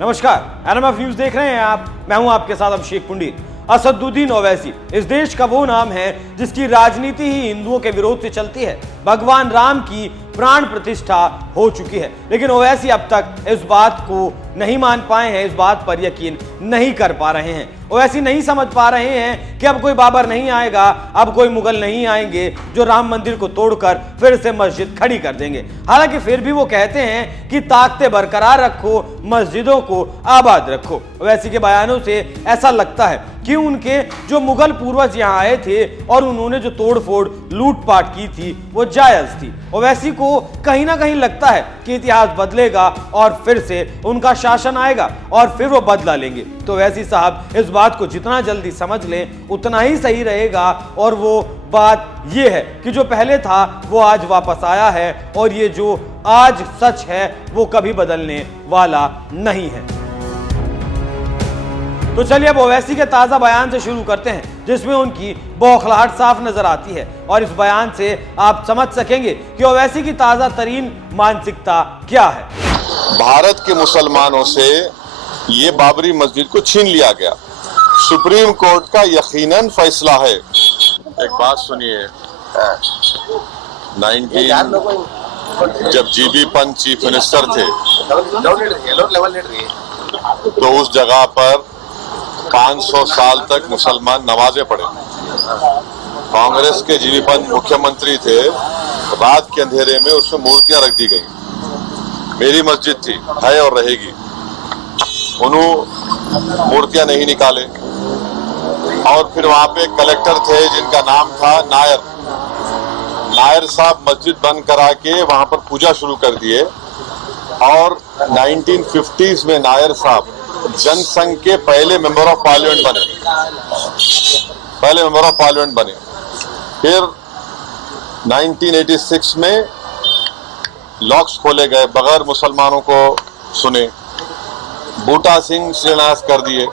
नमस्कार, NMF news देख रहे हैं आप। मैं हूं आपके साथ अभिषेक पुंडीर। असदुद्दीन ओवैसी इस देश का वो नाम है जिसकी राजनीति ही हिंदुओं के विरोध से चलती है। भगवान राम की प्राण प्रतिष्ठा हो चुकी है, लेकिन ओवैसी अब तक इस बात को नहीं मान पाए हैं, इस बात पर यकीन नहीं कर पा रहे हैं। ओवैसी नहीं समझ पा रहे हैं कि अब कोई बाबर नहीं आएगा, अब कोई मुगल नहीं आएंगे जो राम मंदिर को तोड़कर फिर से मस्जिद खड़ी कर देंगे। हालांकि फिर भी वो कहते हैं कि ताकतें बरकरार रखो, मस्जिदों को आबाद रखो। ओवैसी के बयानों से ऐसा लगता है कि उनके जो मुगल पूर्वज यहाँ आए थे और उन्होंने जो तोड़फोड़ लूटपाट की थी वो जायज थी। ओवैसी को कहीं ना कहीं लगता है कि इतिहास बदलेगा और फिर से उनका शासन आएगा और फिर वो बदला लेंगे। तो ओवैसी साहब इस बात को जितना जल्दी समझ लें उतना ही सही रहेगा। और वो बात ये है कि जो पहले था वो आज वापस आया है और ये जो आज सच है वो कभी बदलने वाला नहीं है। तो चलिए अब ओवैसी के ताजा बयान से शुरू करते हैं, जिसमें उनकी बौखलाहट साफ नजर आती है और इस बयान से आप समझ सकेंगे कि ओवैसी की ताजा तरीन मानसिकता क्या है। भारत के मुसलमानों से ये बाबरी मस्जिद को छीन लिया गया। सुप्रीम कोर्ट का यकीनन फैसला है। एक बात सुनिए, 19 जब जीबी पंत चीफ मिनिस्टर थे तो उस जगह पर 500 साल तक मुसलमान नमाजें पढ़े। कांग्रेस के जीबी पंत मुख्यमंत्री थे, रात के अंधेरे में उसमें मूर्तियां रख दी गई। मेरी मस्जिद थी, है और रहेगी। उन्होंने मूर्तियां नहीं निकाले और फिर वहां पे कलेक्टर थे जिनका नाम था नायर। नायर साहब मस्जिद बंद करा के वहां पर पूजा शुरू कर दिए और 1950s में नायर साहब जनसंघ के पहले मेंबर ऑफ पार्लियामेंट बने। फिर 1986 में लॉक्स खोले गए, बगैर मुसलमानों को सुने। बूटा सिंह शिलान्यास कर दिए।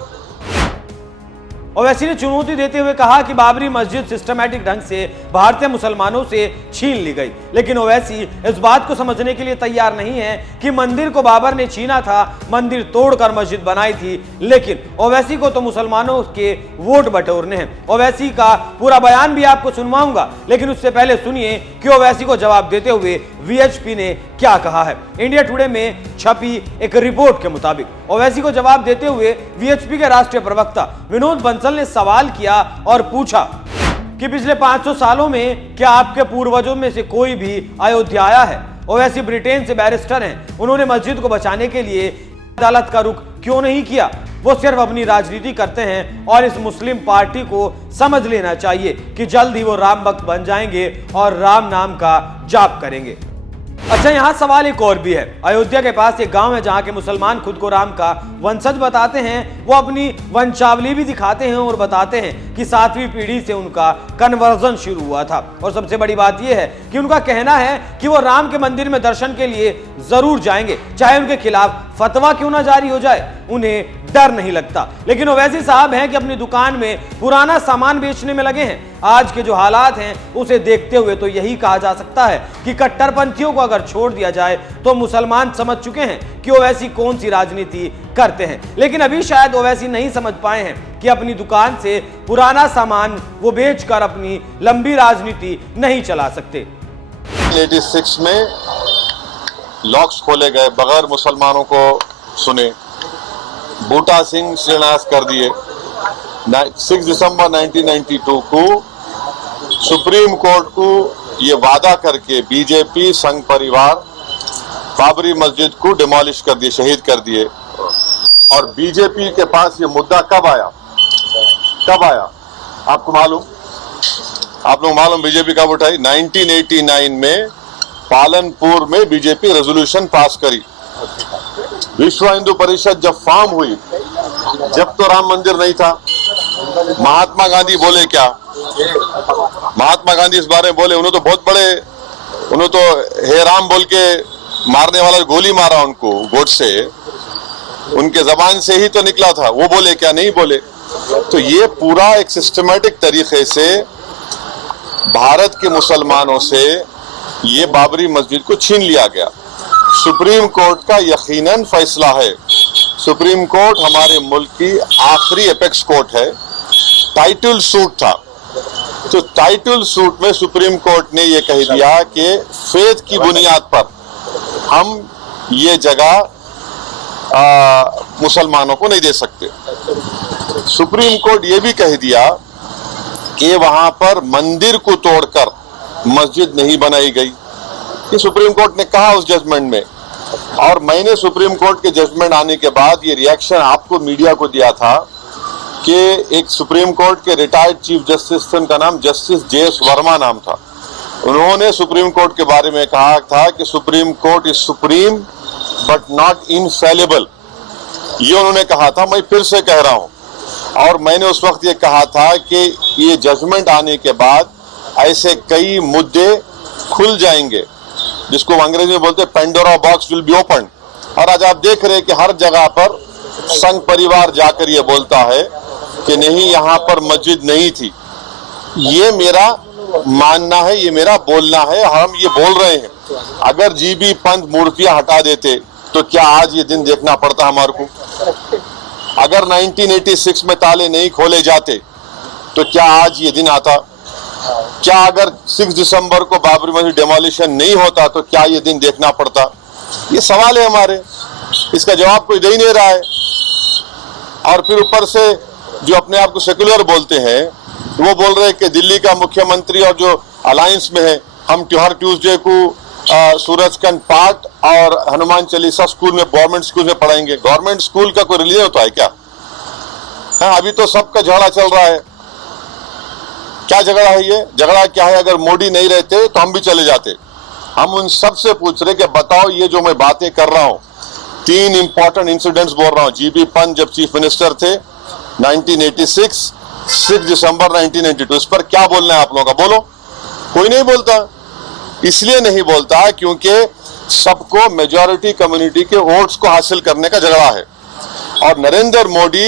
ओवैसी ने चुनौती देते हुए कहा कि बाबरी मस्जिद सिस्टमैटिक ढंग से भारतीय मुसलमानों से छीन ली गई, लेकिन ओवैसी इस बात को समझने के लिए तैयार नहीं है कि मंदिर को बाबर ने छीना था, मंदिर तोड़कर मस्जिद बनाई थी। लेकिन ओवैसी को तो मुसलमानों के वोट बटोरने हैं। ओवैसी का पूरा बयान भी आपको सुनवाऊंगा, लेकिन उससे पहले सुनिए कि ओवैसी को जवाब देते हुए वीएचपी ने क्या कहा है। इंडिया टुडे में छपी एक रिपोर्ट के मुताबिक ओवैसी को जवाब देते हुए वीएचपी के राष्ट्रीय प्रवक्ता विनोद बंसल ने सवाल किया और पूछा कि पिछले 500 सालों में क्या आपके पूर्वजों में से कोई भी अयोध्या आया है। ओवैसी ब्रिटेन से बैरिस्टर हैं, उन्होंने मस्जिद को बचाने के लिए अदालत का रुख क्यों नहीं किया। वो सिर्फ अपनी राजनीति करते हैं और इस मुस्लिम पार्टी को समझ लेना चाहिए कि जल्द ही वो राम भक्त बन जाएंगे और राम नाम का जाप करेंगे। अच्छा, यहां सवाल एक और भी है। अयोध्या के पास एक गांव है जहां के मुसलमान खुद को राम का वंशज बताते हैं। वो अपनी वंशावली भी दिखाते हैं और बताते हैं कि 7वीं पीढ़ी से उनका कन्वर्जन शुरू हुआ था। और सबसे बड़ी बात यह है कि उनका कहना है कि वो राम के मंदिर में दर्शन के लिए जरूर जाएंगे, चाहे उनके खिलाफ फतवा क्यों ना जारी हो जाए, उन्हें डर नहीं लगता। लेकिन ओवैसी साहब हैं कि अपनी दुकान में पुराना सामान बेचने में लगे हैं। आज के जो हालात हैं उसे देखते हुए तो यही कहा जा सकता है कि कट्टरपंथियों को अगर छोड़ दिया जाए तो मुसलमान समझ चुके हैं कि ओवैसी कौन सी राजनीति करते हैं। लेकिन अभी शायद ओवैसी नहीं समझ पाए हैं कि अपनी दुकान से पुराना सामान वो बेचकर अपनी लंबी राजनीति नहीं चला सकते। 86 में लॉक्स खोले गए, बगैर मुसलमानों को सुने। बूटा सिंह शिलान्यास कर दिए। 6 दिसंबर 1992 को सुप्रीम कोर्ट को ये वादा करके बीजेपी संघ परिवार बाबरी मस्जिद को डिमोलिश कर दिए, शहीद कर दिए। और बीजेपी के पास ये मुद्दा कब आया आपको मालूम? आप लोग मालूम बीजेपी कब उठाई? 1989 में पालनपुर में बीजेपी रेजोल्यूशन पास करी। विश्व हिंदू परिषद जब फॉर्म हुई, जब तो राम मंदिर नहीं था। महात्मा गांधी बोले क्या? महात्मा गांधी इस बारे में बोले, उन्होंने तो बहुत बड़े, उन्होंने तो हे राम बोल के मारने वाला गोली मारा उनको गोड से, उनके जबान से ही तो निकला था। वो बोले क्या? नहीं बोले। तो ये पूरा एक सिस्टमैटिक तरीके से भारत के मुसलमानों से ये बाबरी मस्जिद को छीन लिया गया। सुप्रीम कोर्ट का यकीनन फैसला है। सुप्रीम कोर्ट हमारे मुल्क की आखिरी एपेक्स कोर्ट है। टाइटल सूट था, तो टाइटल सूट में सुप्रीम कोर्ट ने यह कह दिया कि फेथ की बुनियाद पर हम ये जगह मुसलमानों को नहीं दे सकते। सुप्रीम कोर्ट ये भी कह दिया कि वहां पर मंदिर को तोड़कर मस्जिद नहीं बनाई गई। ये सुप्रीम कोर्ट ने कहा उस जजमेंट में, और मैंने सुप्रीम कोर्ट के जजमेंट आने के बाद ये रिएक्शन आपको मीडिया को दिया था कि एक सुप्रीम कोर्ट के रिटायर्ड चीफ जस्टिस थे, उनका नाम जस्टिस JS वर्मा नाम था। उन्होंने सुप्रीम कोर्ट के बारे में कहा था कि supreme court is supreme but not infallible. ये उन्होंने कहा था, मैं फिर से कह रहा हूं, और मैंने उस वक्त ये कहा था कि ये जजमेंट आने के बाद ऐसे कई मुद्दे खुल जाएंगे, जिसको अंग्रेजी में बोलते हैं Pandora box will be open. और आज आप देख रहे हैं कि हर जगह पर संघ परिवार जाकर ये बोलता है कि नहीं, यहाँ पर मस्जिद नहीं थी। ये मेरा मानना है, ये मेरा बोलना है, हम ये बोल रहे हैं। अगर GB पंत मूर्तियां हटा देते तो क्या आज ये दिन देखना पड़ता हमारे को? अगर 1986 में ताले नहीं खोले जाते तो क्या आज ये दिन आता? क्या अगर 6 दिसंबर को बाबरी मस्जिद डेमोलिशन नहीं होता तो क्या ये दिन देखना पड़ता? ये सवाल है हमारे, इसका जवाब कोई दे ही नहीं रहा है। और फिर ऊपर से जो अपने आप को सेक्युलर बोलते हैं, वो बोल रहे हैं कि दिल्ली का मुख्यमंत्री और जो अलायंस में है, हम हर ट्यूसडे को सूरजकंड पाठ और हनुमान चालीसा स्कूल में, गवर्नमेंट स्कूल में पढ़ाएंगे। गवर्नमेंट स्कूल का कोई रिलीजन होता है क्या? हाँ, अभी तो सबका झगड़ा चल रहा है। क्या झगड़ा है ये? झगड़ा क्या है? अगर मोदी नहीं रहते तो हम भी चले जाते। हम उन सब से पूछ रहे कि बताओ, ये जो मैं बातें कर रहा हूं, 3 इंपॉर्टेंट इंसिडेंट्स बोल रहा हूं। GB पंत जब चीफ मिनिस्टर थे 1986, 6 दिसंबर 1992, इस पर क्या बोलना है आप लोगों का? बोलो। कोई नहीं बोलता। इसलिए नहीं बोलता क्योंकि सबको मेजॉरिटी कम्युनिटी के वोट्स को हासिल करने का झगड़ा है, और नरेंद्र मोदी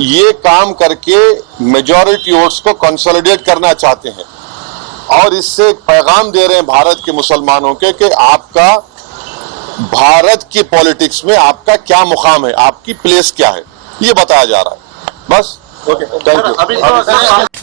ये काम करके मेजॉरिटी वोट्स को कंसोलिडेट करना चाहते हैं, और इससे एक पैगाम दे रहे हैं भारत के मुसलमानों के कि आपका भारत की पॉलिटिक्स में आपका क्या मुकाम है, आपकी प्लेस क्या है, ये बताया जा रहा है। बस, ओके, थैंक यू।